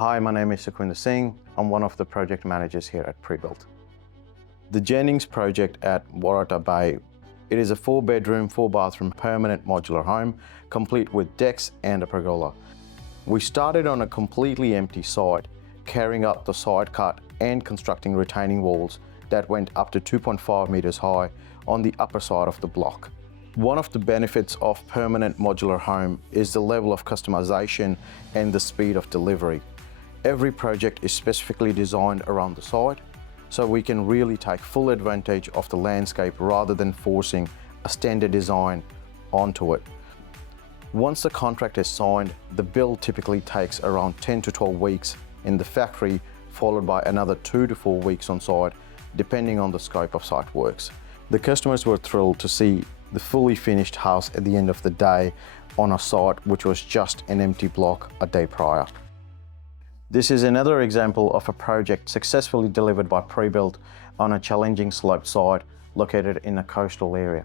Hi, my name is Sukhwinder Singh. I'm one of the project managers here at Prebuilt. The Jennings project at Waratah Bay, it is a 4-bedroom, 4-bathroom permanent modular home, complete with decks and a pergola. We started on a completely empty site, carrying out the side cut and constructing retaining walls that went up to 2.5 meters high on the upper side of the block. One of the benefits of permanent modular home is the level of customization and the speed of delivery. Every project is specifically designed around the site, so we can really take full advantage of the landscape rather than forcing a standard design onto it. Once the contract is signed, the build typically takes around 10 to 12 weeks in the factory, followed by another 2 to 4 weeks on site, depending on the scope of site works. The customers were thrilled to see the fully finished house at the end of the day on a site which was just an empty block a day prior. This is another example of a project successfully delivered by Prebuilt on a challenging sloped site located in a coastal area.